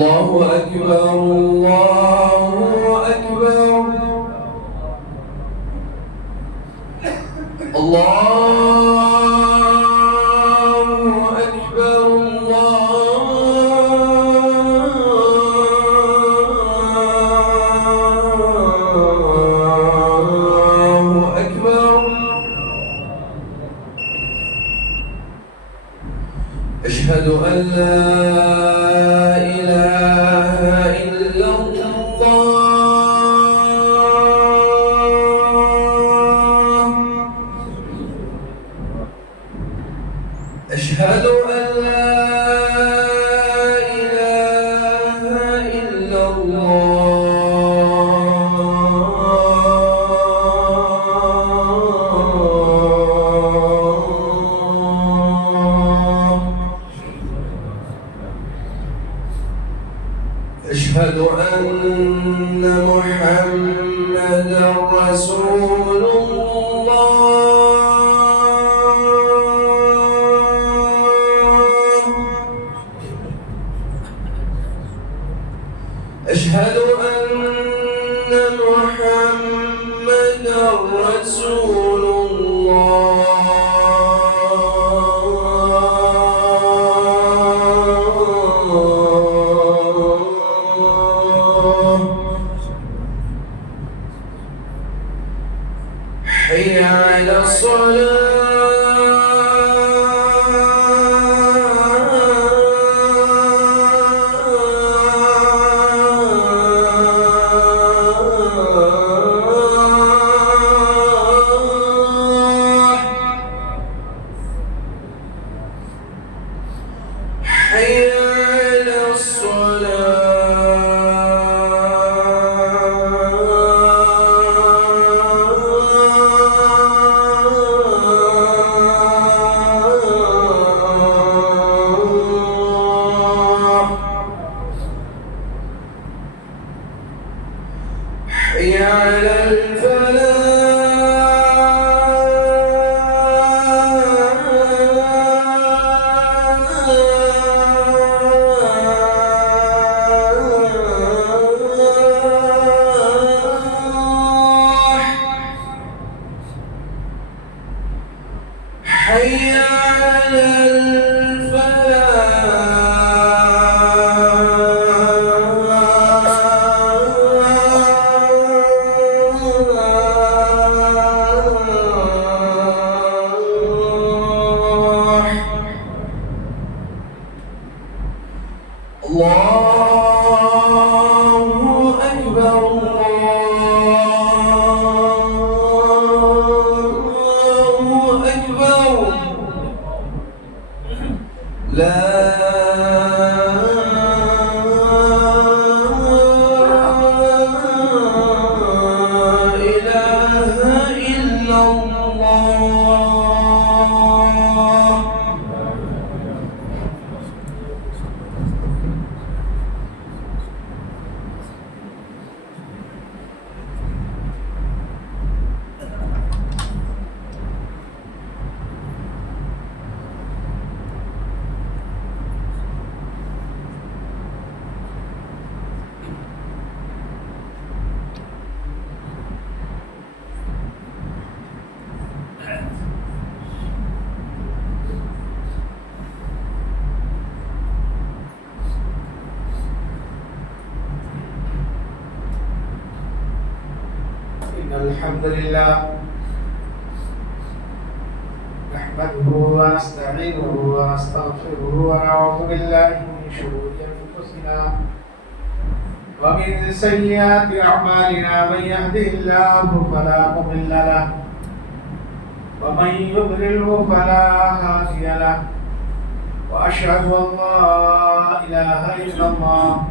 الله أكبر الله أكبر أشهد أن لا إله إلا الله أشهد أن لا إله إلا أشهد أن محمدًا رسول الله أشهد أن محمدًا رسول حي على الصلاة حي على حي على الفلاح حي على الفلاح الله أكبر الله أكبر لا إله إلا الله إن الحمد لله نحمده ونستعينه ونستغفره ونعوذ بالله من شرور أنفسنا ومن سيئات أعمالنا من يهده الله فلا مضل له ومن يضلله فلا هادي له وأشهد أن لا إله إلا الله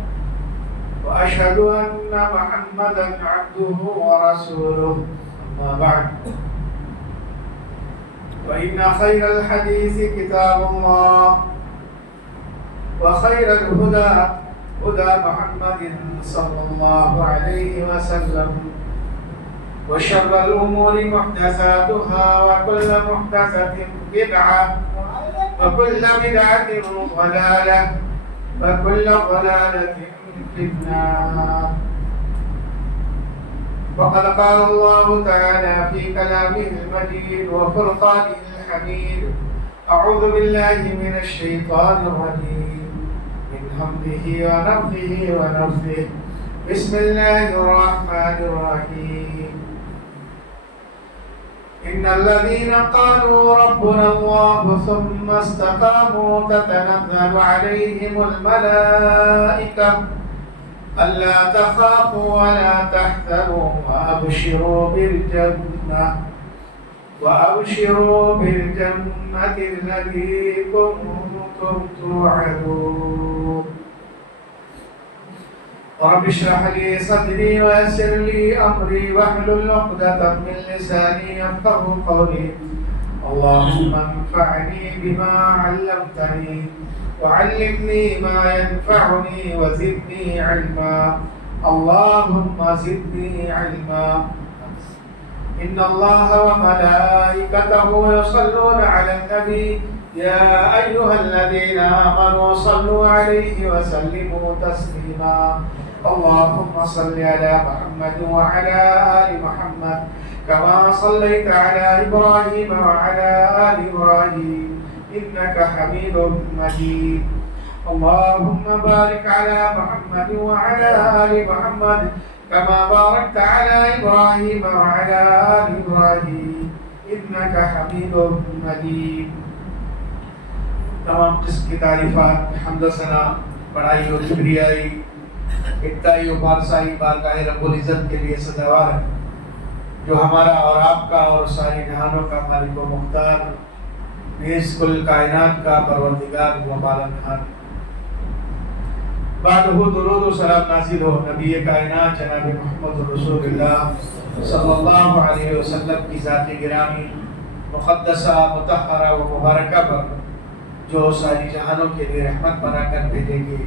وأشهد أن محمدًا عبده ورسوله أما بعد فإن خير الحديث كتاب الله وخير الهدى هدى محمد صلى الله عليه وسلم وشر الأمور محدثاتها وكل محدثة بدعة وكل بدعة ضلالة وكل ضلالة في النار. وقد قال الله تعالى في كلامه المجيد وفرقانه الحميد: أعوذ بالله من الشيطان الرجيم من همزه ونفخه ونفثه. بسم الله الرحمن الرحيم. إن الذين قالوا ربنا الله ثم استقاموا تتنزل عليهم الملائكة ألا تخافوا ولا تحزنوا وأبشروا بالجنة التي كنتم توعدون. رب اشرح لي صدري ويسر لي أمري واحلل عقدة من لساني يفقهوا قولي. اللهم انفعني بما علمتني وعلمني ما ينفعني وزدني علما. اللهم زدني علما. إن الله وملائكته يصلون على النبي يا أيها الذين آمنوا صلوا عليه وسلموا تسليما. اللهم صل على محمد وعلى آل محمد كما صليت على إبراهيم وعلى آل إبراهيم إنك حميد مجيد. اللهم بارك على محمد وعلى آل محمد كما باركت على إبراهيم وعلى آل إبراهيم إنك حميد مجيد. تمام قسم کی تعریفات، حمد و ثنا، بڑائی اور کبریائی، اکتائی و پارسائی بارگاہ رب العزت کے لیے سزاوار ہے، جو ہمارا اور آپ کا اور ساری جہانوں کا مالک و مختار، نیز کل کائنات کا پروردگار و بالنہار. بعدہ درود و سلام نازل ہو نبی کائنات جناب محمد رسول اللہ صلی اللہ علیہ وسلم کی ذات گرامی مقدسہ مطہرہ و مبارکہ پر، جو ساری جہانوں کے لیے رحمت بنا کر بھیجے گی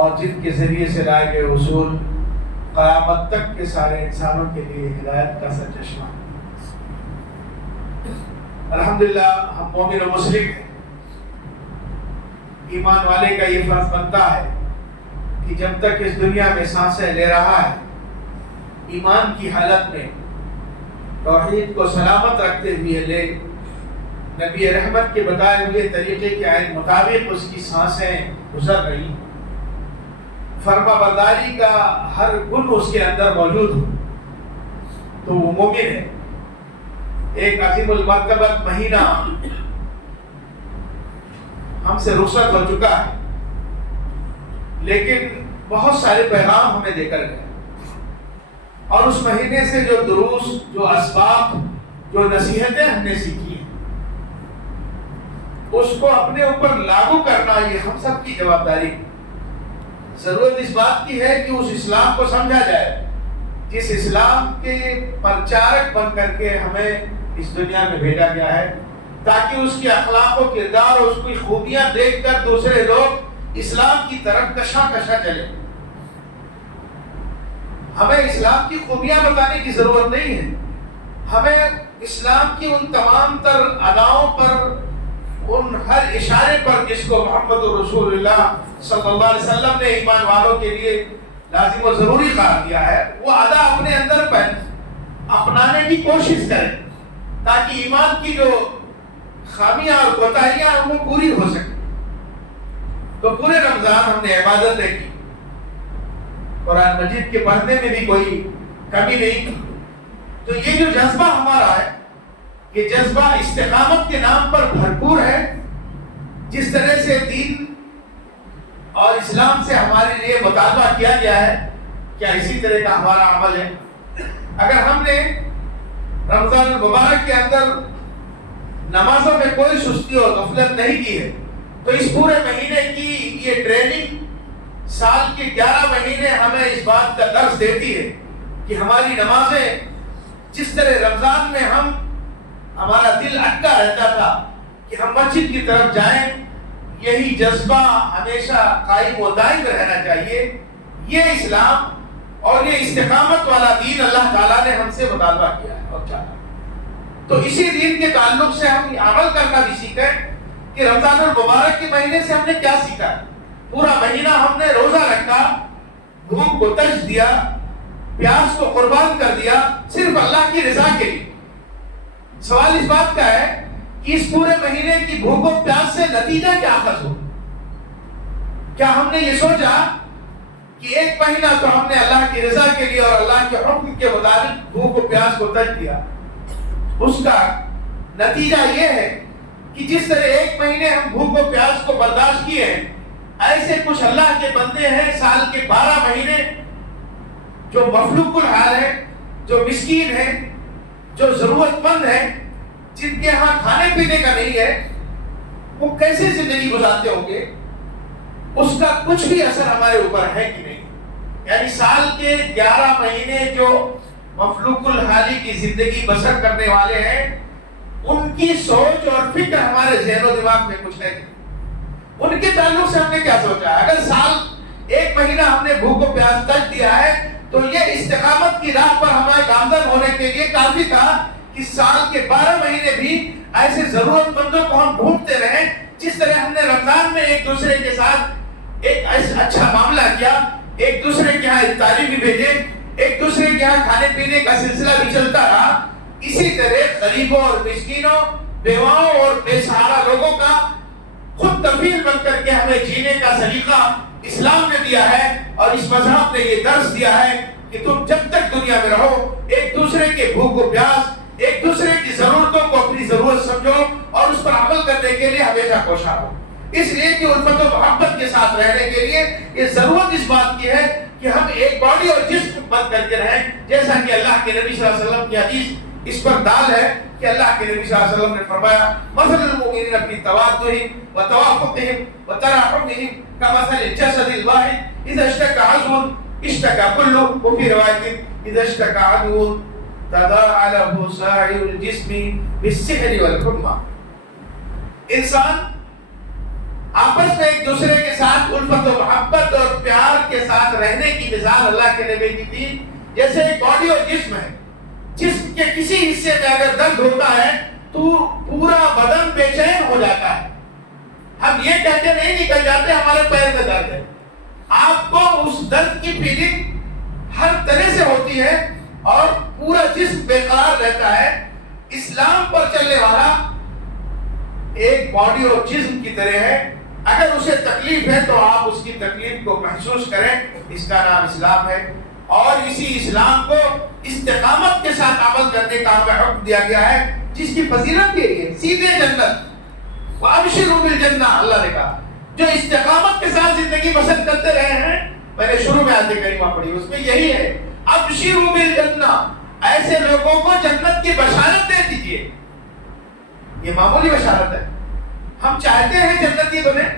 اور جن کے ذریعے سے لائے گئے اصول قیامت تک کے سارے انسانوں کے لیے ہدایت کا سرچشمہ. الحمدللہ ہم مومن و مسلم ہیں. ایمان والے کا یہ فرض بنتا ہے کہ جب تک اس دنیا میں سانسیں لے رہا ہے، ایمان کی حالت میں توحید کو سلامت رکھتے ہوئے لے، نبی رحمت کے بتائے ہوئے طریقے کے عین مطابق اس کی سانسیں گزر رہی، فرما برداری کا ہر گن اس کے اندر موجود ہو، تو وہ مومن ہے. ایک عظیم المرتبت مہینہ ہم سے رخصت ہو چکا ہے، لیکن بہت سارے پیغام ہمیں دے کر گئے، اور اس مہینے سے جو دروس، جو اسباب، جو نصیحتیں ہم نے سیکھی ہیں، اس کو اپنے اوپر لاگو کرنا یہ ہم سب کی جوابداری ہے. ضرورت اس بات کی ہے کہ اس اسلام کو سمجھا جائے جس اسلام کے پرچارک بن کر کے ہمیں اس دنیا میں بھیجا گیا ہے، تاکہ اس کے اخلاق و کردار اور اس کی خوبیاں دیکھ کر دوسرے لوگ اسلام کی طرف کشاں چلیں. ہمیں اسلام کی خوبیاں بتانے کی ضرورت نہیں ہے، ہمیں اسلام کی ان تمام تر اداؤں پر، ان ہر اشارے پر جس کو محمد رسول اللہ صلی اللہ علیہ وسلم نے ایمان والوں کے لیے لازم و ضروری قرار دیا ہے، وہ ادا اپنے اندر اپنانے کی کوشش کریں، تاکہ ایمان کی جو خامیاں اور کوتاہیاں وہ پوری ہو سکیں. تو پورے رمضان ہم نے عبادتیں کی، قرآن مجید کے پڑھنے میں بھی کوئی کمی نہیں کی. تو یہ جو جذبہ ہمارا ہے، یہ جذبہ استقامت کے نام پر بھرپور ہے. جس طرح سے دین اور اسلام سے ہمارے لیے مطالبہ کیا گیا ہے، کیا اسی طرح کا ہمارا عمل ہے؟ اگر ہم نے رمضان المبارک کے اندر نمازوں میں کوئی سستی اور غفلت نہیں کی ہے، تو اس پورے مہینے کی یہ ٹریننگ سال کے 11 مہینے ہمیں اس بات کا درس دیتی ہے کہ ہماری نمازیں جس طرح رمضان میں ہمارا دل اٹکا رہتا تھا کہ ہم مسجد کی طرف جائیں، یہی جذبہ ہمیشہ قائم و دائم رہنا چاہیے. یہ اسلام اور یہ استقامت والا دین اللہ تعالیٰ نے ہم سے مطالبہ کیا ہے اور چاہا. تو اسی دین کے تعلق سے ہم عمل کرنا بھی سیکھیں کہ رمضان المبارک کے مہینے سے ہم نے کیا سیکھا ہے. پورا مہینہ ہم نے روزہ رکھا، بھوک کو ترج دیا، پیاس کو قربان کر دیا صرف اللہ کی رضا کے لیے۔ سوال اس بات کا ہے کہ اس پورے مہینے کی بھوک و پیاس سے نتیجہ کیا اخذ ہو؟ کیا ہم نے یہ سوچا کہ ایک مہینہ تو ہم نے اللہ کی رضا کے لیے اور اللہ کے حکم کے مطابق بھوک و پیاس کو ترک دیا، اس کا نتیجہ یہ ہے کہ جس طرح ایک مہینے ہم بھوک و پیاس کو برداشت کیے ہیں، ایسے کچھ اللہ کے بندے ہیں سال کے 12 مہینے جو مفلوق الحال ہیں، جو مسکین ہیں، جو ضرورت مند ہیں، جن کے ہاں کھانے پینے کا نہیں ہے، وہ کیسے زندگی گزارتے ہوں گے؟ اس کا کچھ بھی اثر ہمارے اوپر ہے کہ نہیں؟ یعنی سال کے 11 مہینے جو مفلوق الحالی کی زندگی بسر کرنے والے ہیں، ان کی سوچ اور فکر ہمارے ذہن و دماغ میں کچھ ہے کہ ان کے تعلق سے ہم نے کیا سوچا؟ اگر سال ایک مہینہ ہم نے بھوک و پیاس ترک دیا ہے تو یہ استقامت کی راہ پر ہمارے گامزن ہونے کے لیے کافی تھا کہ سال کے 12 مہینے بھی ایسے ضرورت مندوں کو ہم ڈھونڈتے رہیں، جس طرح ہم نے رمضان میں ایک دوسرے کے ساتھ ایک اچھا معاملہ کیا، ایک دوسرے کے یہاں افطاری بھی بھیجے، ایک دوسرے کے یہاں کھانے پینے کا سلسلہ بھی چلتا رہا۔ اسی طرح غریبوں اور مسکینوں، بیواؤں اور بے سہارا لوگوں کا خود کفیل بن کر کے ہمیں جینے کا سلیقہ اسلام نے دیا ہے، اور اس مذہب نے یہ درس دیا ہے کہ تم جب تک دنیا میں رہو ایک دوسرے کے بھوک و پیاس، ایک دوسرے کی ضرورتوں کو اپنی ضرورت سمجھو اور اس پر عمل کرنے کے لیے ہمیشہ کوشاں ہو۔ اس لیے کہ الفت و محبت کے ساتھ رہنے کے لیے یہ ضرورت اس بات کی ہے کہ ہم ایک باڈی اور جسم بن کر کے رہیں، جیسا کہ اللہ کے نبی صلی اللہ علیہ وسلم کی حدیث اس پر دال ہے کہ اللہ کے نبی صلی اللہ علیہ وسلم نے فرمایا مثل المؤمنین فی توادہم وتوافقہم وتراحمہم کمثل الجسد الواحد اذا اشتكى عضو اشتكى كله، وفي روایت اذا اشتكى عضو تداعى له سائر الجسم بالسحر والحمى۔ انسان آپس میں ایک دوسرے کے ساتھ الفت و محبت اور پیار کے ساتھ رہنے کی مثال اللہ کے نبی کی تھی جیسے ایک باڈی اور جسم ہے، جسم کے کسی حصے میں اگر درد ہوتا ہے تو پورا بدن بے چین ہو جاتا ہے۔ ہم یہ کہتے نہیں نکل جاتے ہمارے پیر میں درد ہے، آپ کو اس درد کی فیلنگ ہر طرح سے ہوتی ہے اور پورا جسم بے قرار رہتا ہے۔ اسلام پر چلنے والا ایک باڈی اور جسم کی طرح ہے، اگر اسے تکلیف ہے تو آپ اس کی تکلیف کو محسوس کریں، اس کا نام اسلام ہے، اور اسی اسلام کو استقامت کے ساتھ عمل کرنے کا ہمیں حکم دیا گیا ہے، جس کی فضیلت بھی ہے سیدھے جنت۔ وَأَبْشِرُوا بِالْجَنَّةِ، اللہ نے کہا جو استقامت کے ساتھ زندگی بسر کرتے رہے ہیں، میں نے شروع میں آیت کریمہ پڑھی اس میں یہی ہے ابشروا بالجنہ، ایسے لوگوں کو جنت کی بشارت دے دیجیے۔ یہ معمولی بشارت ہے، ہم چاہتے ہیں جنتی بنے،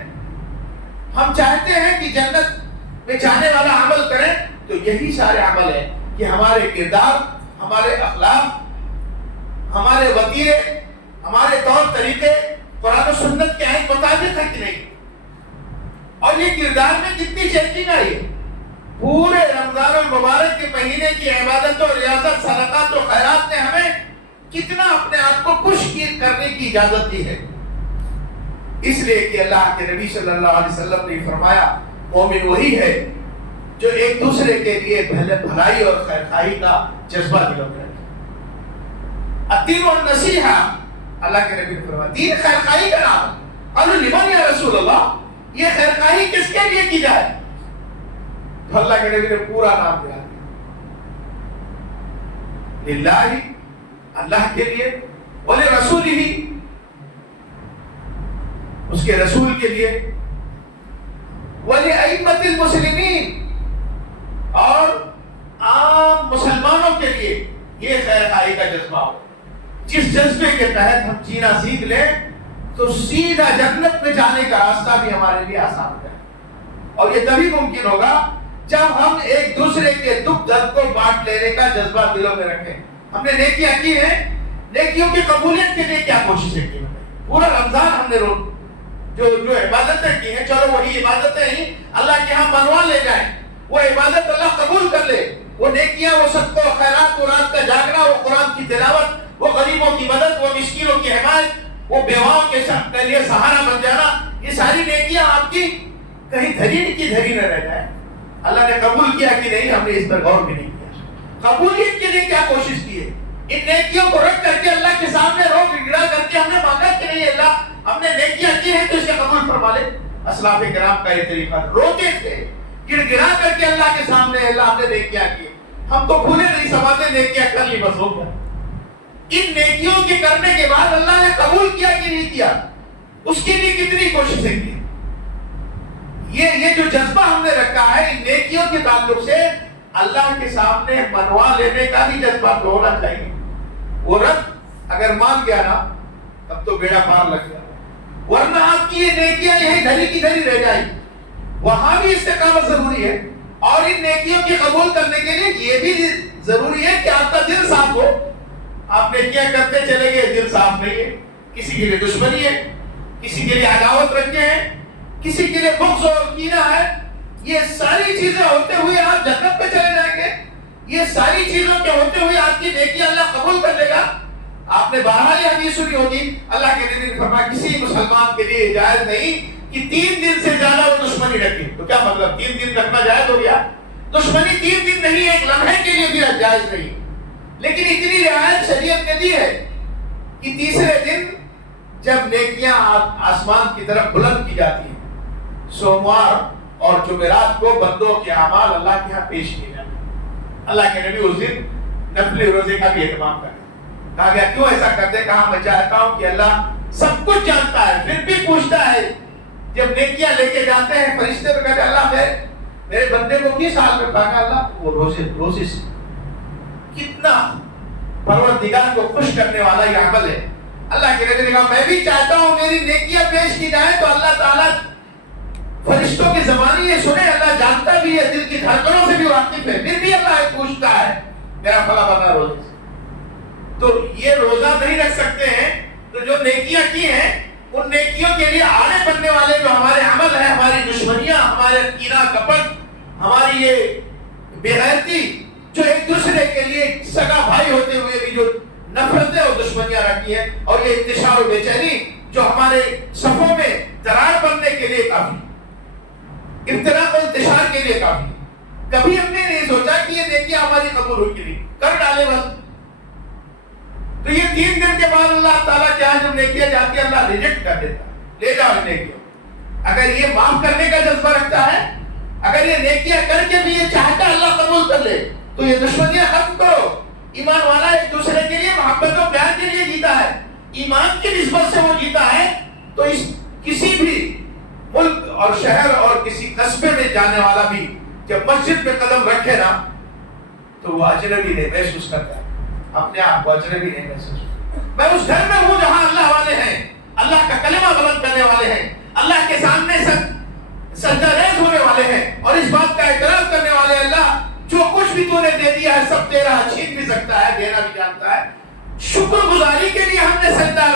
ہم چاہتے ہیں کہ جنت میں جانے والا عمل کریں، تو یہی سارے عمل ہیں کہ ہمارے کردار، ہمارے اخلاق، ہمارے وتیرے، ہمارے طور طریقے قرآن و سنت کے عین مطابق ہے کہ نہیں، اور یہ کردار میں کتنی چینجنگ آئی ہے۔ پورے رمضان المبارک کے مہینے کی عبادت و ریاضت، صدقات و خیرات نے ہمیں کتنا اپنے آپ کو خوش کرنے کی اجازت دی ہے، اس لیے کہ اللہ کے نبی صلی اللہ علیہ وسلم نے فرمایا مومن وہی ہے جو ایک دوسرے کے لیے بھلائی اور خیرخواہی کا جذبہ دلوں میں رکھے۔ الدین والنصیحہ، اللہ کے نبی نے فرمایا دین خیرخواہی کا نام۔ قالوا لمن یا رسول اللہ، یہ خیرخواہی کس کے لیے کی جائے؟ تو اللہ کے نبی نے پورا نام دیا، للہ، اللہ کے لیے، ولرسولہ، اس کے رسول کے لیے، ولأئمة المسلمین، اور عام مسلمانوں کے لیے یہ خیرخواہی کا جذبہ ہو۔ جس جذبے کے تحت ہم جینا سیکھ لیں تو سیدھا جنت میں جانے کا راستہ بھی ہمارے لیے آسان ہے، اور یہ تبھی ممکن ہوگا جب ہم ایک دوسرے کے دکھ درد کو بانٹ لینے کا جذبہ دلوں میں رکھیں۔ ہم نے نیکیاں کی ہیں، نیکیوں کی قبولیت کے لیے کیا کوششیں کی؟ پورا رمضان ہم نے جو عبادتیں کی ہیں، چلو وہی عبادتیں ہی اللہ کے ہاں منوا لے جائیں، وہ عبادت اللہ قبول کر لے، وہ نیکیاں، وہ صدقہ و خیرات، وہ رات کا جاگنا، وہ قرآن کی تلاوت، وہ غریبوں کی مدد، وہ مسکینوں کی حمایت، وہ بیواؤں کے لیے سہارا بن جانا، یہ ساری نیکیاں آپ کی کہیں دھری کی دھری نہ رہ جائے. اللہ نے قبول کیا کہ نہیں, ہم نے اس پر غور بھی نہیں کیا. قبولیت کے لیے کیا کوشش کی ہے؟ ان نیکیوں کو رکھ کر کے اللہ کے سامنے رو گڑا کر کے ہم نے مانگا کہ نہیں اللہ ہم نے نیکیاں کی ہیں تو اسے قبول فرما لے. اسلاف کرام کا یہ طریقہ, روتے تھے گڑ گڑا کر کے اللہ کے سامنے, اللہ ہم نے نیکیاں کی. ہم تو بھولے نہیں سماتے نیکیاں کر لی بس ہو گیا. ان نیکیوں کے کرنے کے بعد اللہ نے قبول کیا کہ نہیں کیا, اس کے لیے کتنی کوششیں کی. یہ جو جذبہ ہم نے رکھا ہے ان نیکیوں کے تعلق سے, اللہ کے سامنے منوا لینے کا بھی جذبہ ہونا چاہیے. وہ رب اگر مان گیا نا تب تو بیڑا پار لگ گیا, ورنہ آپ کی یہ نیکیاں یہیں دھری کی دھری رہ جائیں. وہاں بھی استقامت ضروری ہے, اور ان نیکیوں کی قبول کرنے کے لیے یہ بھی ضروری ہے کہ آپ کا دل صاف ہو. آپ نیکیاں کرتے چلے گئے, دل صاف نہیں ہے, کسی کے لیے دشمنی ہے, کسی کے لیے عداوت رکھتے ہیں, کسی کے لیے بغض اور کینہ ہے, یہ ساری چیزیں ہوتے ہوئے آپ جنت پہ چلے جائیں گے. یہ ساری چیزوں کے ہوتے ہوئے آپ کی نیکی اللہ قبول کر لے گا. آپ نے بہرحال یہ حدیث سنی ہوگی, اللہ کے نبی نے فرمایا کسی مسلمان کے لیے جائز نہیں کہ 3 دن سے زیادہ وہ دشمنی رکھے. تو کیا مطلب 3 دن رکھنا جائز ہو گیا؟ دشمنی 3 دن نہیں, ایک لمحے کے لیے بھی جائز نہیں. لیکن اتنی رعایت شریعت نے دی ہے کہ تیسرے دن جب نیکیاں آسمان کی طرف بلند کی جاتی ہیں, سوموار اور جمعرات کو بندوں کے اعمال اللہ کے ہاں پیش کیے جاتے ہیں. اللہ کے نبی اس دن نفل روزے کا بھی اہتمام کرتے. کہا گیا کیوں ایسا کرتے؟ کہا میں چاہتا ہوں کہ اللہ سب کچھ جانتا ہے پھر بھی پوچھتا ہے. جب نیکیاں لے کے جاتے ہیں فرشتے تو کہتے ہیں اللہ میرے بندے کو کس حال میں پاکا؟ اللہ وہ روزے سے. کتنا پروردگار کو خوش کرنے والا یہ عمل ہے. اللہ کے نبی نے کہا میں بھی چاہتا ہوں میری نیکیاں پیش کی جائیں تو اللہ تعالیٰ فرشتوں کی زبانی یہ سنے, اللہ جانتا بھی ہے, دل کی دھڑکنوں سے بھی واقف ہے, پھر بھی اللہ پوچھتا ہے میرا فلاں بندہ روزے سے. تو یہ روزہ نہیں رکھ سکتے ہیں تو جو نیکیاں کی ہیں ان نیکیوں کے لیے آڑے بننے والے جو ہمارے عمل ہیں, ہماری دشمنیاں, ہمارے کینہ کپٹ, ہماری یہ بے غیرتی, جو ایک دوسرے کے لیے سگا بھائی ہوتے ہوئے بھی جو نفرتیں اور دشمنیاں رکھی ہیں, اور یہ انتشار و بے چینی جو ہمارے صفوں میں دراڑ بننے کے لیے کافی, افتراق و انتشار کے لیے کافی. کبھی ہم نے نہیں سوچا کہ یہ نیکیاں ہماری قبول ہوئی کہ نہیں, کر ڈالے بس. تو یہ 3 دن کے بعد اللہ تعالیٰ کے یہاں جب نیکیاں جاتی ہے اللہ ریجیکٹ کر دیتا, لے جاؤ نیکیوں. اگر یہ معاف کرنے کا جذبہ رکھتا ہے, اگر یہ نیکیاں کر کے بھی یہ چاہتا ہے اللہ قبول کر لے, تو یہ دشمنیاں ختم کرو. ایمان والا ایک دوسرے کے لیے محبت و پیار کے لیے جیتا ہے, ایمان کی نسبت سے وہ جیتا ہے. تو اس کسی بھی ملک اور شہر اور کسی قصبے میں جانے والا بھی جب مسجد میں قدم رکھے نا تو وہ اجنبی نہیں محسوس کرتا ہے, اپنے آپ کو اجنبی نہیں محسوس. میں اس گھر میں ہوں جہاں اللہ والے ہیں, اللہ کا کلمہ بلند کرنے والے ہیں, اللہ کے سامنے سجدہ ریز ہونے والے ہیں, اور اس بات کا اعتراف کرنے والے اللہ جو کچھ بھی تو نے دے دیا ہے سب تیرا, چھین بھی سکتا ہے, دینا بھی جانتا ہے. شکر گزاری کے لیے ہم نے سجدہ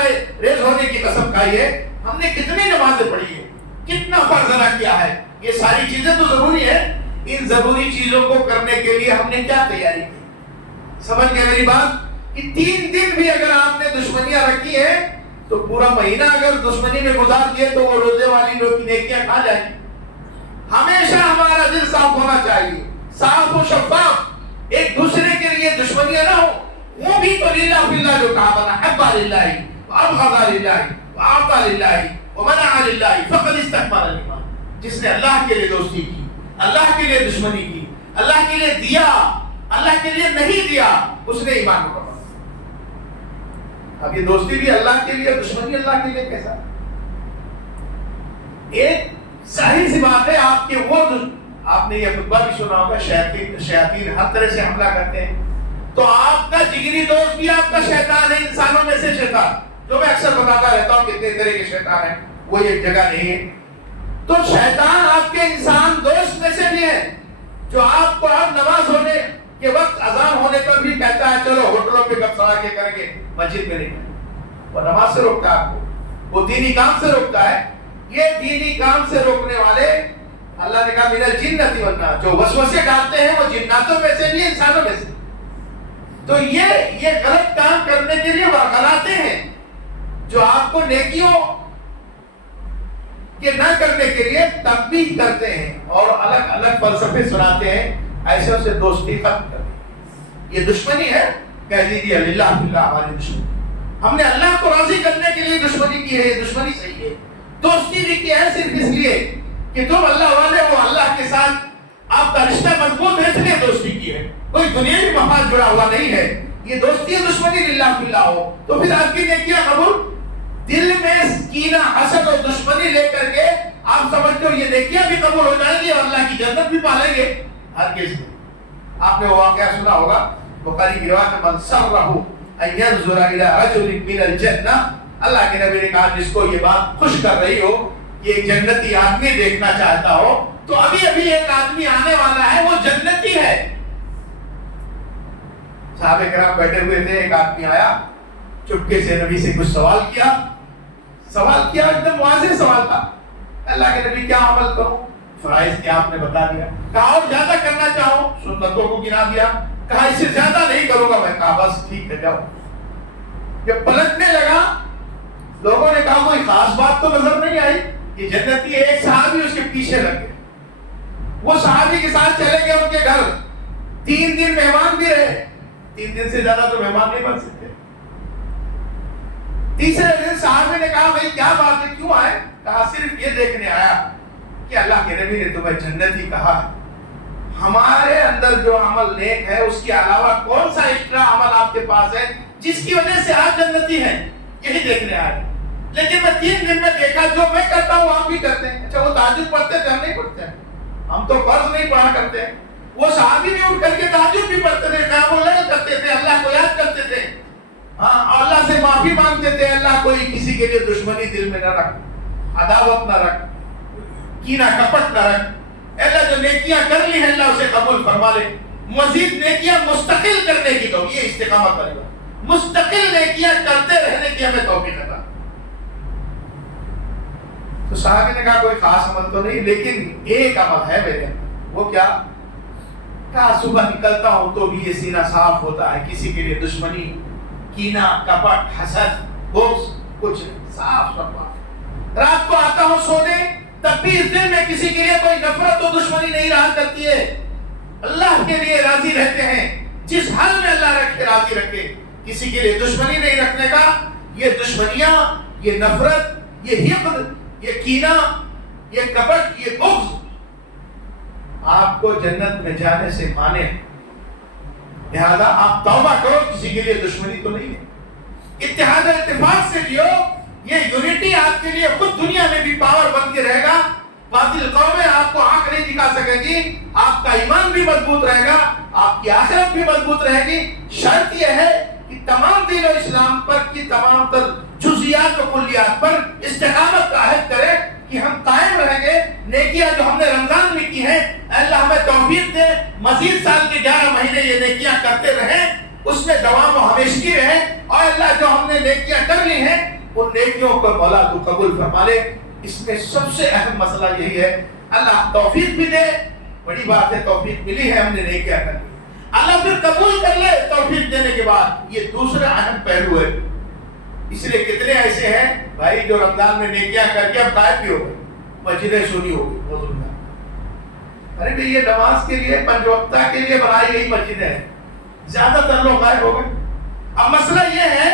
ریز ہونے کی قسم کھائی ہے. ہم نے کتنی نمازیں پڑھی ہے, کتنا فرض ادا کیا ہے, یہ ساری چیزیں تو ضروری ہے. ان ضروری چیزوں کو کرنے کے لیے ہم نے کیا تیاری کی؟ سمجھ گئے میری بات؟ کہ 3 دن بھی اگر آپ نے دشمنیاں رکھی ہیں تو پورا مہینہ اگر دشمنی میں گزار دیے تو وہ روزے والی لوگ کی نیکیاں کھا جائیں گی. ہمیشہ ہمارا دل صاف ہونا چاہیے, صاف و شفاف, ایک دوسرے کے لیے دشمنیاں نہ ہو. وہ بھی تو للہ فی اللہ جو کہا بنا حبا للہ وابغض للہ واعطى للہ ومنع للہ فقد استكمل الایمان. جس نے اللہ کے لیے دوستی کی, اللہ کے لیے دشمنی کی, اللہ کے لیے دیا, اللہ کے لیے نہیں دیا, اس نے ایمان مکمل. اب یہ دوستی بھی اللہ کے لیے, دشمنی اللہ کے لیے کیسا؟ ایک ظاہر سی بات ہے, آپ کے وہ آپ نے یہ خطبہ بھی سنا ہوگا, شیاطین ہر طرح سے حملہ کرتے ہیں. تو آپ کا جگری دوست بھی آپ کا شیطان ہے, انسانوں میں سے شیطان, جو میں اکثر بتاتا رہتا ہوں کتنے طرح کے شیطان ہیں, وہ ایک جگہ نہیں ہے. تو شیطان آپ کے انسان دوست میں سے بھی ہے, جو آپ کو اب نماز ہونے کے وقت اذان ہونے پر بھی کہتا ہے چلو ہوٹلوں پہ گپ سڑا کے کریں گے, مسجد میں نہیں. وہ نماز سے روکتا ہے آپ کو, وہ دینی کام سے روکتا ہے. یہ دینی کام سے روکنے والے اللہ نے کہا من الجنۃ والناس, جو وسوسے ڈالتے ہیں وہ جناتوں میں سے بھی, انسانوں میں سے. تو یہ غلط کام کرنے کے لیے ورغلاتے ہیں جو آپ کو نیکیوں کہ نہ کرنے کے لیے تنبیہ کرتے ہیں اور الگ الگ فلسفے سناتے ہیں، ایسے سے دوستی ختم کر دی۔ یہ دشمنی ہے، کہہ دیجیے للہ باللہ ہماری دشمنی، ہم نے اللہ کو راضی کرنے کے لیے دشمنی کی ہے، یہ دشمنی صحیح ہے۔ دوستی بھی کی ہے صرف اس لیے کہ تم اللہ والے ہو، اللہ کے ساتھ آپ کا رشتہ مضبوط ہے، اس لیے دوستی کی ہے، کوئی دنیاوی مفاد جڑا ہوا نہیں ہے۔ یہ دوستی دشمنی للہ باللہ ہو تو پھر آپ کی نیکیاں قبول؟ دل میں کینہ، حسد اور دشمنی لے کر کے آپ سمجھتے ہو یہ نیکیاں بھی قبول ہو جائیں گی اور اللہ کی جنت بھی پالیں گے؟ ہرگز نہیں۔ آپ نے وہ واقعہ سنا ہوگا بخاری کی روایت میں، من سرہ ان ينظر الى رجل من الجنہ، اللہ کے نبی نے کہا جس کو یہ بات خوش کر رہی ہو کہ ایک جنتی آدمی دیکھنا چاہتا ہو تو ابھی ابھی ایک آدمی آنے والا ہے، وہ جنتی ہے۔ صحابہ کرام بیٹھے ہوئے تھے، ایک آدمی آیا، چپکے سے نبی سے کچھ سوال کیا، ایک دم واضح سوال تھا، اللہ کے نبی کیا عمل کروں؟ فرائض کیا آپ نے بتا دیا، کہا اور زیادہ کرنا چاہو، سنتوں کو گنا دیا، کہا اس سے زیادہ نہیں کروں گا، میں کہا بس ٹھیک ہے جاؤ۔ جب پلٹنے لگا لوگوں نے کہا کوئی خاص بات تو نظر نہیں آئی، یہ جنتی ہے۔ ایک صحابی اس کے پیچھے لگ گئے، وہ صحابی کے ساتھ چلے گئے ان کے گھر، 3 دن مہمان بھی رہے، 3 دن سے زیادہ تو مہمان نہیں بن سکتے۔ تیسرے دن صحابی نے کہا بھائی کیا بات ہے، کیوں آئے؟ کہا صرف یہ دیکھنے آیا کہ اللہ کے نبی نے تمہیں جنتی کہا، ہمارے اندر جو عمل نیک ہے اس کے علاوہ کون سا ایکسٹرا عمل آپ کے پاس ہے جس کی وجہ سے آپ جنتی ہیں، یہی دیکھنے آئے۔ لیکن میں 3 دن میں دیکھا جو میں کرتا ہوں آپ بھی کرتے ہیں۔ اچھا وہ تہجد پڑھتے تھے، ہم نہیں پڑھتے ہیں، ہم تو فرض نہیں پڑھا کرتے ہیں۔ وہ صحابی بھی اٹھ کر کے تہجد بھی پڑھتے تھے، قیام اللیل کرتے تھے، اللہ کو یاد کرتے تھے، ہاں اللہ سے معافی مانگتے تھے، اللہ کوئی کسی کے لیے دشمنی دل میں نہ رکھ، عداوت نہ رکھ، کینہ کپٹ نہ رکھ، اللہ جو نیکیاں کر لی ہیں اللہ اسے قبول فرما لے، مزید نیکیاں مستقل کرنے کی تو یہ استقامت والی بات، مستقل نیکیاں کرتے رہنے کی ہمیں توفیق عطا۔ تو صحابی نے کہا کوئی خاص عمل تو نہیں، لیکن ایک عمل ہے میرے، وہ کیا؟ کہا صبح نکلتا ہوں تو بھی یہ سینہ صاف ہوتا ہے، کسی کے لیے دشمنی، کینہ، کپٹ، حسد، بغض کچھ نہیں، صاف صفا۔ رات کو آتا ہوں سونے تب بھی اس دل میں کسی کے لیے کوئی نفرت و دشمنی نہیں رہا کرتی ہے، اللہ کے لیے راضی رہتے ہیں، جس حال میں اللہ رکھے راضی رکھے، کسی کے لیے دشمنی نہیں رکھنے کا۔ یہ دشمنیاں، یہ نفرت، یہ حقد، یہ کینہ، یہ کپٹ، یہ بغض آپ کو جنت میں جانے سے مانے، لہذا آپ توبہ کرو، کسی کے لیے دشمنی تو نہیں ہے، اتحاد و اتفاق سے جیو۔ یہ یونٹی آپ کے لیے خود دنیا میں بھی پاور بن کے رہے گا، باطل قومیں آپ کو آنکھ نہیں دکھا سکے گی، آپ کا ایمان بھی مضبوط رہے گا، آپ کی آخرت بھی مضبوط رہے گی۔ شرط یہ ہے کہ تمام دین و اسلام پر کی تمام تر جزیات و کلیات پر استقامت کا عہد کرے کہ ہم قائم رہیں گے۔ نیکیاں جو ہم نے رمضان میں کی ہیں، اللہ ہمیں توفیق دے مزید سال کے 11 مہینے یہ نیکیاں کرتے رہیں، اس میں دوام و ہمیشگی رہے، اور اللہ جو ہم نے نیکیاں کر لی ہیں ان نیکیوں کو مولا تو قبول فرما لے۔ اس میں سب سے اہم مسئلہ یہی ہے، اللہ توفیق بھی دے، بڑی بات ہے توفیق ملی ہے، ہم نے نیکیاں کر لی، اللہ پھر قبول کر لے توفیق دینے کے بعد، یہ دوسرا اہم پہلو ہے۔ اس لیے کتنے ایسے ہیں بھائی جو رمضان میں نیکیاں کر کے اب غائب بھی ہو گئے، مسجدیں سنی ہوگی، ارے بھائی یہ نماز کے لیے 5 وقتہ کے لیے بنائی گئی مسجدیں ہیں، زیادہ تر لوگ غائب ہو گئے۔ اب مسئلہ یہ ہے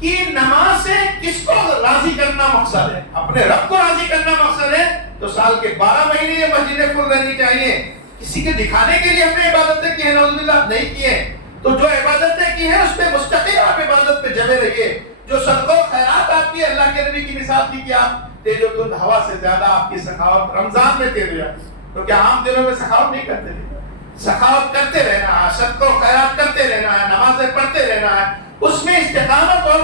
کہ نماز سے کس کو راضی کرنا مقصد ہے؟ اپنے رب کو راضی کرنا مقصد ہے تو سال کے 12 مہینے یہ مسجدیں کھل رہنی چاہیے۔ کسی کے دکھانے کے لیے ہم نے عبادتیں کی ہیں نعوذ باللہ نہیں کی ہیں، تو جو عبادتیں کی ہیں اس پہ مستقل آپ عبادت پہ جمے رہیے۔ جو صدقہ و خیرات آپ کی، اللہ کے نبی کی مثال تھی کہ آپ تیز و تند ہوا سے زیادہ آپ کی سخاوت رمضان میں تیز ہو جاتی، تو کیا عام دنوں میں سخاوت نہیں کرتے تھے؟ سخاوت کرتے رہنا ہے، صدقہ و خیرات کرتے رہنا ہے، نمازیں پڑھتے رہنا ہے، اس میں استقامت اور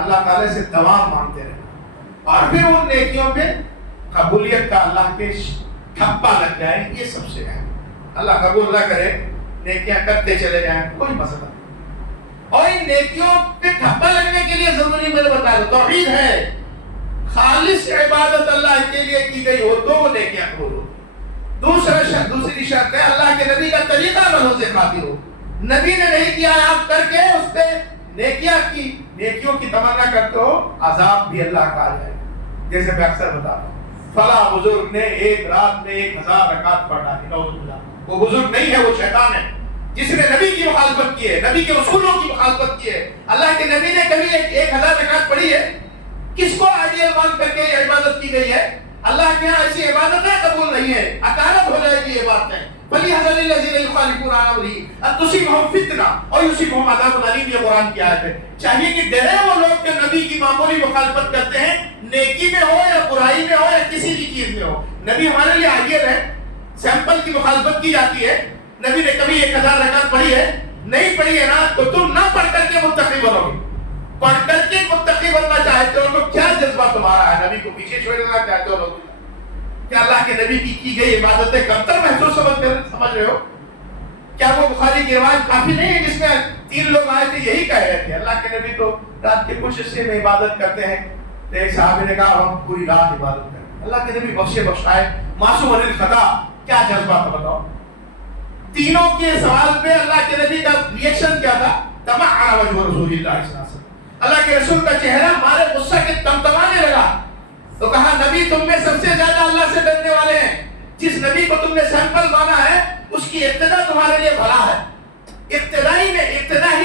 اللہ تعالی سے دوام مانگتے رہنا، اور پھر ان نیکیوں پہ قبولیت کا اللہ کے ٹھپا لگ جائے، یہ سب سے اہم۔ اللہ قبول نہ کرے، نیکیاں کرتے چلے جائیں، کوئی مسئلہ نہیں، اور ان نیکیوں پہ ٹھپا لگنے کے لیے ضروری میں نے بتا دو توحید ہے، خالص عبادت اللہ کے لیے کی گئی ہو تو وہ نیکیاں قبول ہوتی۔ دوسری شرط ہے اللہ کے نبی کا طریقہ منوں سے خاطر ہو، نبی نے نہیں کیا آپ کر کے اس پہ نیکیوں کی تمنا کرتے ہو، عذاب بھی اللہ کا آ جائے، جیسے میں اکثر بتاتا ہوں، فلاں بزرگ نے ایک رات میں 1000 رکعت پڑھ ڈالی، نعوذ باللہ۔ وہ بزرگ نہیں ہے، وہ شیطان ہے جس نے نبی کی مخالفت کی ہے، نبی کے اصولوں کی مخالفت کی ہے۔ اللہ کے نبی نے کبھی 1000 رکعت پڑھی ہے؟ کس کو آئیڈیل مان کر کے یہ عبادت کی گئی ہے؟ اللہ کے ہاں ایسی عبادتیں قبول نہیں ہے، اکارت ہو جائے گی یہ باتیں۔ فَلْيَحْذَرِ الَّذِينَ يُخَالِفُونَ عَنْ أَمْرِهِ أَن تُصِيبَهُمْ فِتْنَةٌ أَوْ يُصِيبَهُمْ عَذَابٌ أَلِيمٌ، یہ قرآن کی آیت ہے۔ چاہیے کہ ڈرے وہ لوگ کہ نبی کی معمولی مخالفت کرتے ہیں، نیکی میں ہو یا برائی میں ہو یا کسی بھی چیز میں ہو۔ نبی ہمارے لیے آئیڈیل ہے، سیمپل کی مخالفت کی جاتی ہے۔ نبی نے کبھی 1000 رکعت پڑھی ہے؟ نہیں پڑھی ہے نا، تو تم نہ پڑھ کر کے متقی بنو گے۔ پڑھ کر کے متقی بننا چاہتے ہو تو کیا جذبہ تمہارا ہے؟ نبی کو پیچھے چھوڑنا چاہتے ہو لوگ؟ کیا اللہ کے نبی کی گئی عبادتیں کمتر محسوس سمجھ رہے ہو؟ کیا وہ بخاری کی روایت کافی نہیں ہے جس میں 3 لوگ آئے تھے یہی کہہ رہے تھے اللہ کے نبی تو رات کے کچھ حصے میں عبادت کرتے ہیں؟ تو ایک صحابی نے کہا ہم پوری رات عبادت کرتے ہیں۔ اللہ کے نبی بخشے بخشائے، معصوم عن الخطا، کیا جذبہ تھا بتاؤ؟ تینوں کے سوال پہ اللہ کے نبی کا ریئیکشن کیا تھا؟ تمعر وجہ رسول اللہ صلی اللہ علیہ وسلم، اللہ کے رسول کا چہرہ مارے غصہ کے تمتمانے لگا۔ تو کہا نبی تم میں سب سے زیادہ اللہ سے ڈرنے والے ہیں، جس نبی کو تم نے سیمپل مانا ہے اس کی ابتدا تمہارے لیے بھلا ہے، ابتدا ہی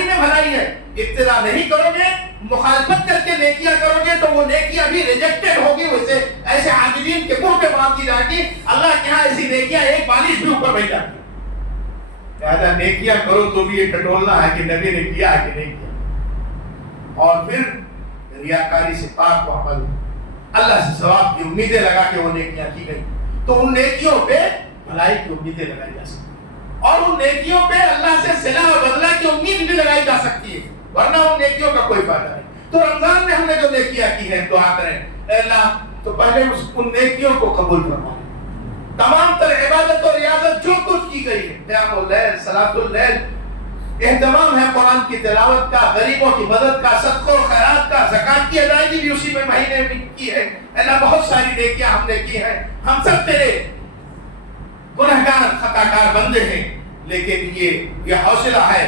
میں بھلائی ہے۔ ابتدا نہیں کرو گے، مخالفت کر کے نیکیاں کرو گے تو وہ نیکیاں بھی ریجیکٹڈ ہوگی، ویسے ایسے عابدین کے منہ پہ باندھ دی جائے گی۔ اللہ کے ہاں ایسی نیکیاں ایک بالش بھی اوپر نہیں جاتی۔ لہٰذا نیکیاں کرو تو بھی یہ ٹٹولنا ہے کہ نبی نے کیا ہے کہ نہیں کیا، اور پھر ریاکاری سے پاک و عمل، اللہ سے ثواب کی امیدیں لگا کے وہ نیکیاں کی گئی تو ان نیکیوں پہ بھلائی کی امیدیں لگائی جا سکتی ہیں، اور ان نیکیوں پہ اللہ سے صلہ و بدلہ کی امید بھی لگائی جا سکتی ہے، ورنہ ان نیکیوں کا کوئی فائدہ نہیں۔ تو رمضان میں ہم نے جو نیکیاں کی ہیں دعا کریں اے اللہ تو پہلے ان نیکیوں کو قبول فرما، تمام تر عبادت اور ریاضت جو کچھ کی گئی ہے، قیام اللیل، صلاۃ اللیل، اہتمام ہے قرآن کی تلاوت کا، غریبوں کی مدد کا، صدقوں خیرات کا، زکات کی ادائیگی بھی اسی میں مہینے میں کی ہے۔ اللہ بہت ساری نیکیاں ہم نے کی ہیں، ہم سب تیرے گنہگار خطا کار بندے ہیں، لیکن یہ حوصلہ ہے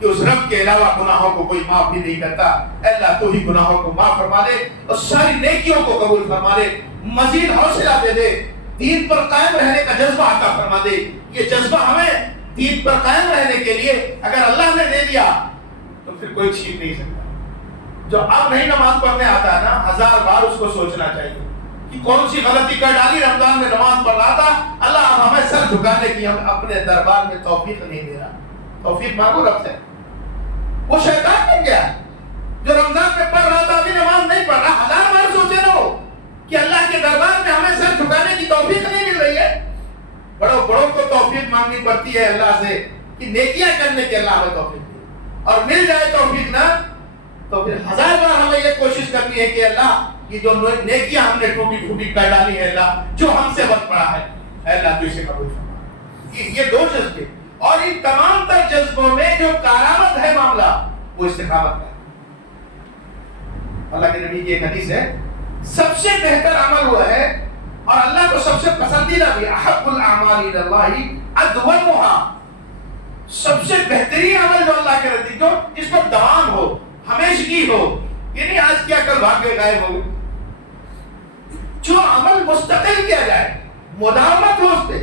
کہ اس رب کے علاوہ گناہوں کو کوئی معاف بھی نہیں کرتا۔ اے اللہ تو ہی گناہوں کو معاف فرما دے اور ساری نیکیوں کو قبول فرما دے، مزید حوصلہ دے دے، دین پر قائم رہنے کا جذبہ عطا فرما دے۔ یہ جذبہ ہمیں دین پر قائم رہنے کے لیے اگر اللہ نے دے دیا تو پھر کوئی چھین نہیں سکتا۔ جو اب نہیں نماز پڑھنے آتا ہے نا، 1000 بار اس کو سوچنا چاہیے کہ کون سی غلطی کر ڈالی، رمضان میں نماز پڑھ رہا تھا، اللہ اب ہمیں سر جھکانے کی ہم اپنے دربار میں توفیق نہیں دے رہا۔ توفیق مانگو رب سے۔ وہ شیطان بن گیا جو رمضان میں پڑھ رہا تھا ابھی نماز نہیں پڑھ رہا، 1000 بار سوچے نا وہ کہ اللہ کے دربار میں ہمیں سر جھکانے کی توفیق نہیں مل رہی ہے۔ بڑوں کو توفیق مانگنی پڑتی ہے اللہ سے کہ نیکیاں کرنے کے اللہ ہمیں توفیق دے، اور مل جائے توفیق نہ تو پھر 1000 بار ہمیں یہ کوشش کرنی ہے کہ اللہ یہ جو نیکیاں ہم نے ٹوٹی کر ڈالی ہے، اللہ جو ہم سے بچ پڑا ہے، اے اللہ تو اسے قبول فرما۔ یہ 2 جذبے، اور ان تمام تر جذبوں میں جو کارآمد ہے معاملہ وہ استقامت کا۔ اللہ کے نبی کی ایک حدیث ہے، سب سے بہتر عمل وہ ہے اور اللہ کو سب سے پسندیدہ بھی، احب الاعمال الی اللہ ادومها، سب سے بہترین عمل جو اللہ کے نزدیک جو جس پر دوام ہو، ہمیشگی ہو، یعنی آج کیا کل بھاگ کے غائب ہو گئے، جو عمل مستقل کیا جائے، مداومت ہو اس پہ،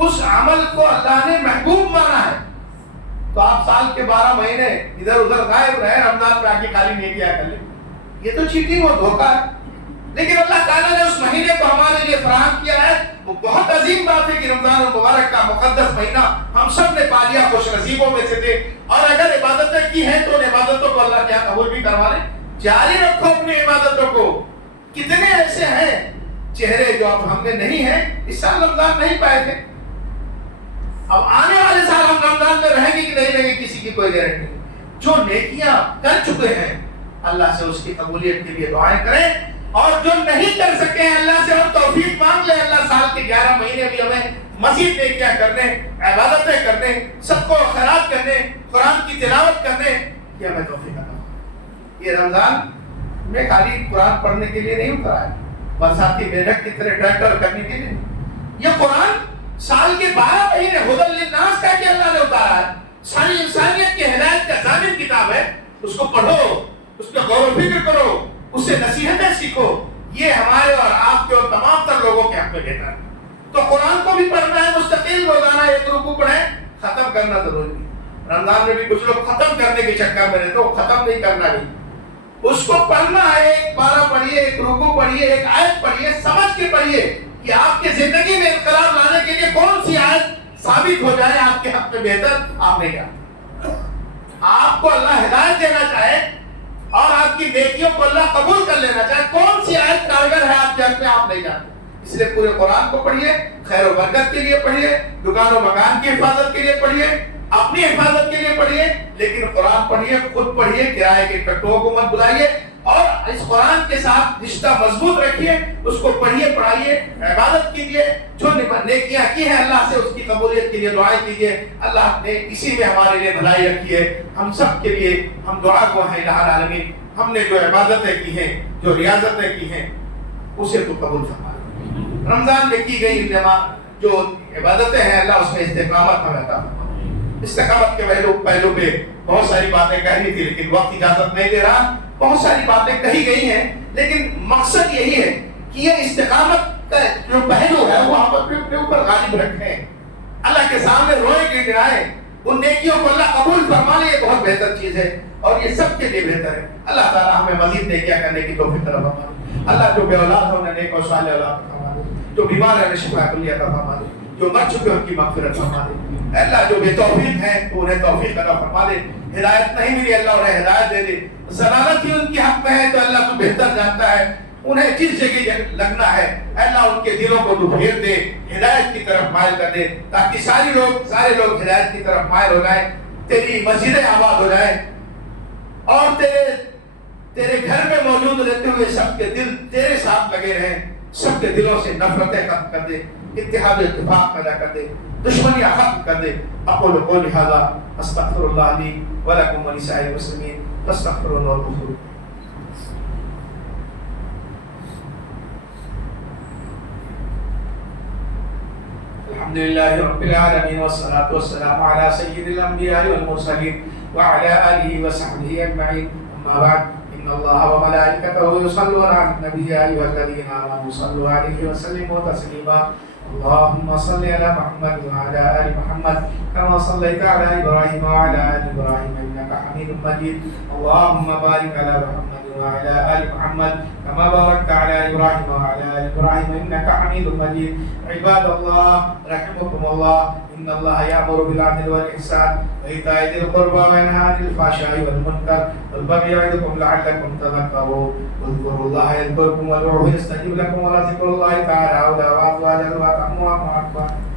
اس عمل کو اللہ نے محبوب مانا ہے۔ تو آپ سال کے 12 مہینے ادھر ادھر غائب رہے، رمضان پہ آ کے خالی نیکیاں کر لیں، یہ تو چیٹنگ اور دھوکہ ہے۔ لیکن اللہ تعالیٰ نے اس مہینے کو ہمارے لیے فراہم کیا ہے، وہ بہت عظیم بات ہے کہ رمضان المبارک کا مقدس مہینہ ہم سب نے پا لیا، خوش نصیبوں میں سے تھے، اور اگر عبادتیں کی ہیں تو ان عبادتوں کو اللہ کیا قبول بھی کروا لے۔ جاری رکھو اپنی عبادتوں کو۔ کتنے ایسے ہیں چہرے جو اب ہم نے نہیں ہیں، اس سال رمضان نہیں پائے تھے، اب آنے والے سال ہم رمضان میں رہیں گے کہ نہیں رہیں گے کسی کی کوئی گارنٹی نہیں۔ جو نیکیاں کر چکے ہیں اللہ سے اس کی قبولیت کے لیے دعائیں کریں، اور جو نہیں کر سکے ہیں اللہ سے اور توفیق مانگ لیں، اللہ سال کے 11 مہینے بھی ہمیں مزید نیکیاں کرنے، عبادتیں کرنے، صدقہ و خیرات کرنے، قرآن کی تلاوت کرنے کی ہمیں توفیق عطا فرمائے۔ یہ رمضان میں خالی قرآن پڑھنے کے لیے نہیں اترا ہے، برساتی میڈک کی طرح ٹریکٹر کرنے کے لیے نہیں۔ یہ قرآن سال کے 12 مہینے ہدی للناس کا کہ اللہ نے اتارا ہے، ساری انسانیت کی ہدایت کا ضامن کتاب ہے، اس کو پڑھو، اس پہ غور و فکر کرو، اس سے نصیحتیں سیکھو، یہ ہمارے اور آپ کے اور تمام تر لوگوں کے حق میں بہتر ہے۔ تو قرآن کو بھی پڑھنا ہے، مستقل روزانہ ایک رکوع پڑھیں، ختم کرنا ضروری ہے۔ رمضان میں بھی کچھ لوگ ختم کرنے کے چکر میں رہتے، وہ ختم نہیں کرنا نہیں، اس کو پڑھنا ہے، ایک پارہ پڑھیے، ایک رکوع پڑھیے، ایک آیت پڑھیے، سمجھ کے پڑھیے کہ آپ کی زندگی میں انقلاب لانے کے لیے کون سی آیت ثابت ہو جائے آپ کے حق میں بہتر، آپ نہیں جانتے۔ آپ کو اللہ ہدایت دینا چاہے اور آپ کی نیکیوں کو اللہ قبول کر لینا چاہے، کون سی آیت کارگر ہے آپ کے حق میں، آپ نہیں جانتے۔ اس لیے پورے قرآن کو پڑھیے، خیر و برکت کے لیے پڑھیے، دکان و مکان کی حفاظت کے لیے پڑھیے، اپنی حفاظت کے لیے پڑھیے، لیکن قرآن پڑھیے، خود پڑھیے، کرائے کے ٹٹوؤں کو مت بلائیے، اور اس قرآن کے ساتھ رشتہ مضبوط رکھیے، اس کو پڑھیے، پڑھائیے، عبادت کیجیے، جو نیکیاں کی ہیں اللہ سے اس کی قبولیت کے لیے دعائیں کیجیے۔ اللہ نے اسی میں ہمارے لیے بھلائی رکھی ہے، ہم سب کے لیے ہم دعا گو ہیں الہ العالمین، ہم نے جو عبادتیں کی ہیں، جو ریاضتیں کی ہیں، اسے تو قبول فرما۔ رمضان میں کی گئی جمع جو عبادتیں ہیں اللہ اس میں استقامت ہمیں عطا فرما۔ استقامت کے پہلو پہ بہت ساری باتیں کہنی تھی، لیکن وقت اجازت نہیں دے رہا۔ بہت ساری باتیں کہی گئی ہیں، لیکن مقصد یہی ہے کہ یہ استقامت کا جو پہلو ہے وہ ہم اپنے اوپر غالب رکھیں، اللہ کے سامنے روئیں گڑگڑائیں، ان نیکیوں کو اللہ قبول فرما لے، یہ بہت بہتر چیز ہے اور یہ سب کے لیے بہتر ہے۔ اللہ تعالیٰ ہمیں مزید نیکیاں کرنے کی توفیق عطا فرمائے۔ اللہ جو بے اولاد ہے انہیں نیک اور صالح اولاد عطا فرما دے، جو بیمار ہے انہیں شفا کلیہ عطا فرما دے، جو مر چکے ان کی مغفرت فرما دے۔ اللہ جو بے توفیق ہیں تو انہیں توفیق عطا فرما دے، ہدایت نہیں ملی اللہ انہیں ہدایت دے دے، ضلالت ہی ان کی حق میں ہے تو اللہ تو بہتر جانتا ہے انہیں جس جگہ لگنا ہے، اللہ ان کے دلوں کو تو پھیر دے، ہدایت کی طرف مائل کر دے، تاکہ سارے لوگ ہدایت کی طرف مائل ہو جائیں، تیری مسجدیں آباد ہو جائیں، اور تیرے گھر میں موجود رہتے ہوئے سب کے دل تیرے ساتھ لگے رہیں، سب کے دلوں سے نفرتیں ختم کر دے، اتحاد و اتفاق پیدا کر دے، دشمنیاں ختم کر دے۔ اقول قولی ھذا استغفر اللہ لی ولکم ولسائر المسلمین فاستغفروہ واتوبوا۔ الحمد للہ رب العالمین والصلاة والسلام علی سید الانبیاء والمرسلین وعلی آلہ وصحبہ اجمعین، اما بعد، ان اللہ وملائکتہ یصلون علی النبی یا ایھا الذین آمنوا صلوا علیہ وسلموا تسلیما۔ اللهم صل على محمد وعلى آل محمد كما صليت على إبراهيم وعلى آل إبراهيم إنك حميد مجيد۔ اللهم بارك على محمد وعلى آل محمد كما باركت على إبراهيم وعلى آل إبراهيم إنك حميد مجيد۔ عباد الله رحمكم الله، إن الله يأمر بالعدل والإحسان وإيتاء ذي القربى وينهى عن الفحشاء والمنكر والبغي يعظكم لعلكم تذكرون۔ اذكروا الله يذكركم وادعوه يستجب لكم، ولذكر الله تعالى أولى وأطول وأتم وأكبر۔